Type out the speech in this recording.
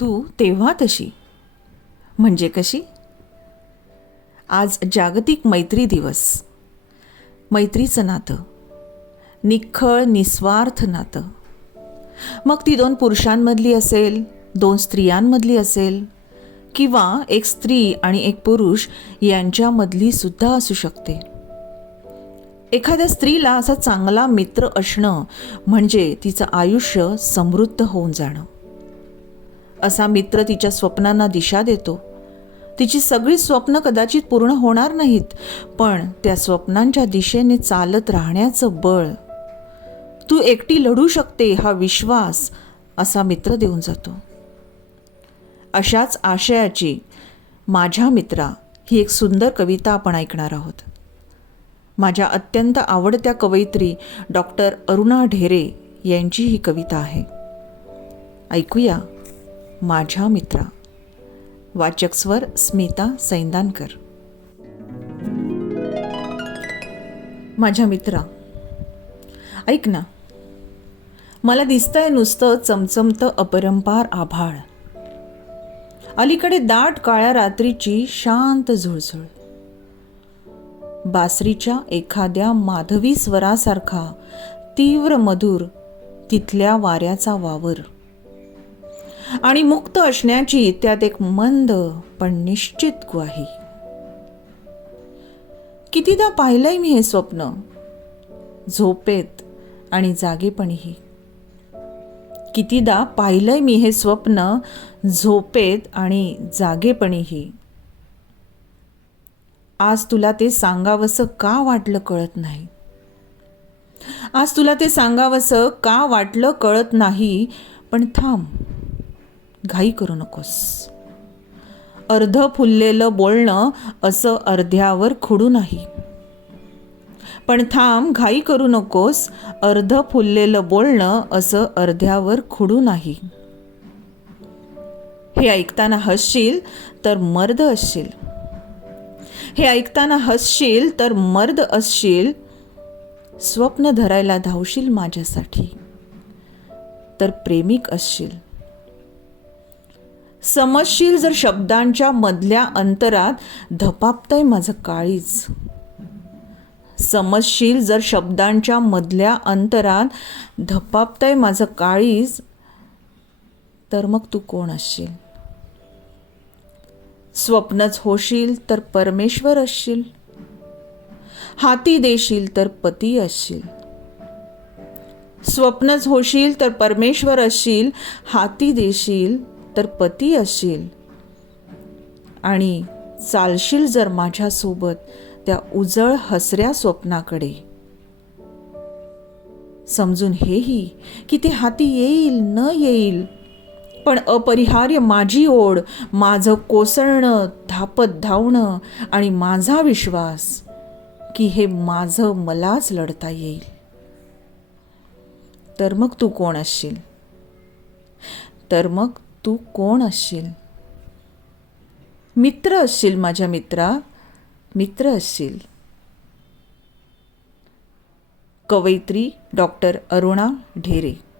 तू तेव्हा तशी. म्हणजे कशी? आज जागतिक मैत्री दिवस. मैत्रीचं नातं निखळ निस्वार्थ नातं. मग ती दोन पुरुषांमधली असेल दोन स्त्रियांमधली असेल किंवा एक स्त्री आणि एक पुरुष यांच्यामधली सुद्धा असू शकते. एखाद्या स्त्रीला असा चांगला मित्र असणं म्हणजे तिचं आयुष्य समृद्ध होऊन जाणं. असा मित्र तिच्या स्वप्नांना दिशा देतो. तिची सगळी स्वप्न कदाचित पूर्ण होणार नाहीत पण त्या स्वप्नांच्या दिशेने चालत राहण्याचं बळ. तू एकटी लढू शकते हा विश्वास असा मित्र देऊन जातो. अशाच आशयाची माझ्या मित्रा ही एक सुंदर कविता आपण ऐकणार आहोत. माझ्या अत्यंत आवडत्या कवयित्री डॉक्टर अरुणा ढेरे यांची ही कविता आहे. ऐकूया. माझ्या मित्रा. वाचक स्वर स्मिता सैंदानकर. माझ्या मित्रा ऐक ना. मला दिसतंय नुसतं चमचमतं अपरंपार आभाळ. अलीकडे दाट काळ्या रात्रीची शांत झुळझुळ. बासरीच्या एखाद्या माधवी स्वरासारखा तीव्र मधुर तिथल्या वाऱ्याचा वावर. आणि मुक्त असण्याची त्यात एक मंद पण निश्चित ग्वाही. कितीदा पाहिलंय मी हे स्वप्न झोपेत आणि जागेपणीही. कितीदा पाहिलंय मी हे स्वप्न झोपेत आणि जागेपणीही. आज तुला ते सांगावंसं का वाटलं कळत नाही? आज तुला ते सांगावंसं का वाटलं कळत नाही? पण थांब. घाई करू नकोस. अर्ध फुललेलं बोलणं असं अर्ध्यावर खुडू नाही. पण थांब घाई करू नकोस. अर्ध फुललेलं बोलणं असं अर्ध्यावर खुडू नाही. हे ऐकताना हसशील तर मर्द असशील. हे ऐकताना हसशील तर मर्द असशील. स्वप्न धरायला धावशील माझ्यासाठी. तर प्रेमिक असशील. समजशील जर शब्दांच्या मधल्या अंतरात धपापतंय माझं काळीज. समजशील जर शब्दांच्या मधल्या अंतरात धपापतंय माझं काळीज तर मग तू कोण असशील? स्वप्नच होशील तर परमेश्वर असशील. हाती देशील तर पती असशील. स्वप्नच होशील तर परमेश्वर असशील. हाती देशील तर पती असशील आणि चालशील जर माझ्यासोबत त्या उजळ हसऱ्या स्वप्नाकडे. समजून हेही की ते हाती येईल न येईल. पण अपरिहार्य माझी ओढ माझं कोसळणं धापत धावणं आणि माझा विश्वास की हे माझं मलाच लढता येईल. तर मग तू कोण असशील? तर मग तू कोण असशील? मित्र असशील माझ्या मित्रा मित्र असशील. कवयित्री डॉक्टर अरुणा ढेरे.